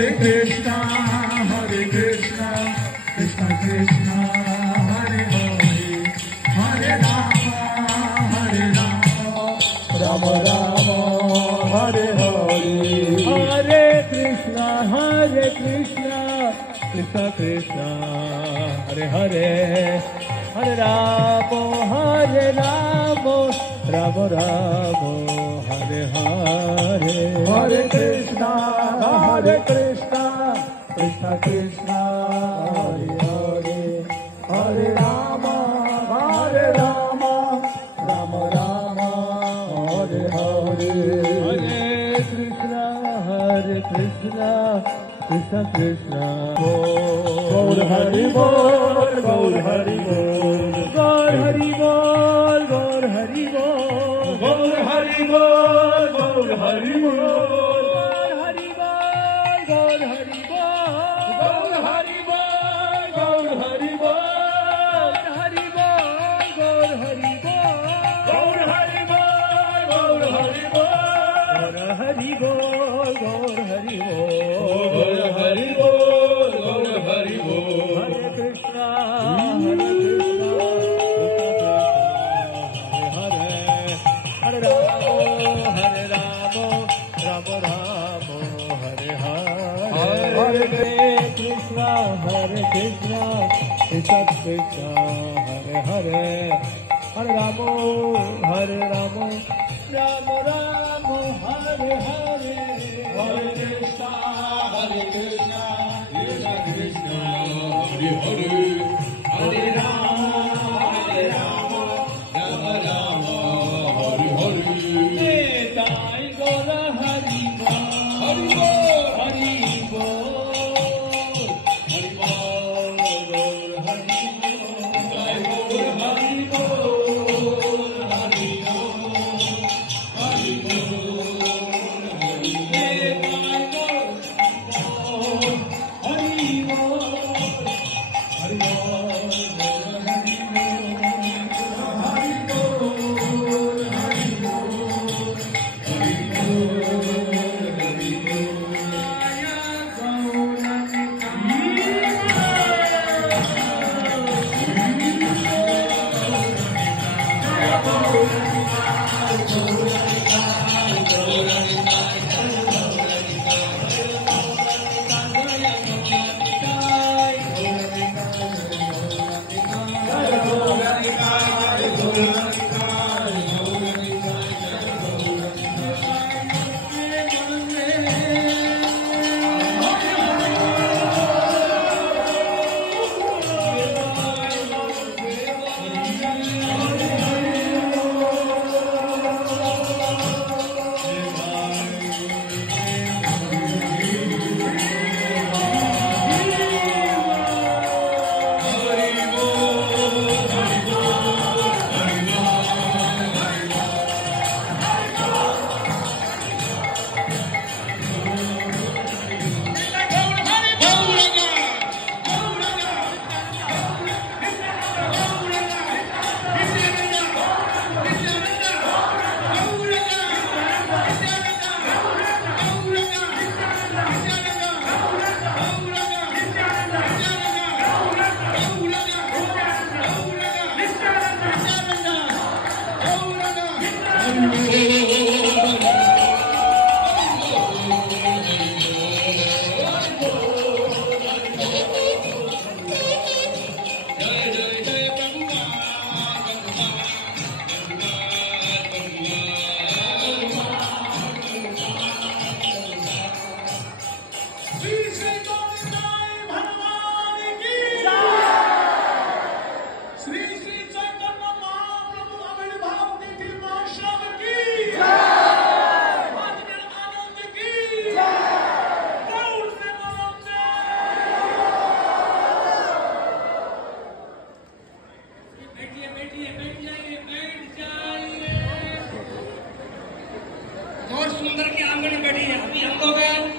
Krishna, Krishna Krishna, Hare Hare, Hare Rama, Rama Rama, Hare Hare, Hare Krishna, Krishna Krishna, Hare Hare, Hare Rama, Rama Rama, Hare Hare, Hare Krishna, Krishna Krishna, Hare Hare, Hare Rama, Rama Rama, Hare Hare, Hare Krishna, Krishna Krishna, Gaur Hari Bol, Gaur Hari Bol, Gaur Hari Bol, Gaur Hari Bol, Gaur Hari Bol, Gaur Hari Bol, Gaur Hari Bol, Gaur Hari Bol, Gaur Hari Bol, Hari Bol, Gaur Hari Bol, Gaur Hari Bol, Gaur Hari Bol, Hari Bol, Gaur Hari Bol, Hari Bol, Gaur Hari Bol, Hare Krishna, Hare Rama, Rama Rama, Hare Hare, Hare Krishna, Krishna Krishna, Hare Hare, Hare Rama, Rama Rama, Hare Hare, Hare Krishna, Krishna Krishna, Hare Hare, Hare Rama, Rama Rama, Hare Hare, Nitai Gaura Hari Bol, Hari Bol, Hari Bol, Hari Bol, Gaur Hari Bol, Hari Bol, Hari और सुंदर के आंगन में बैठी है, अभी हम लोग हैं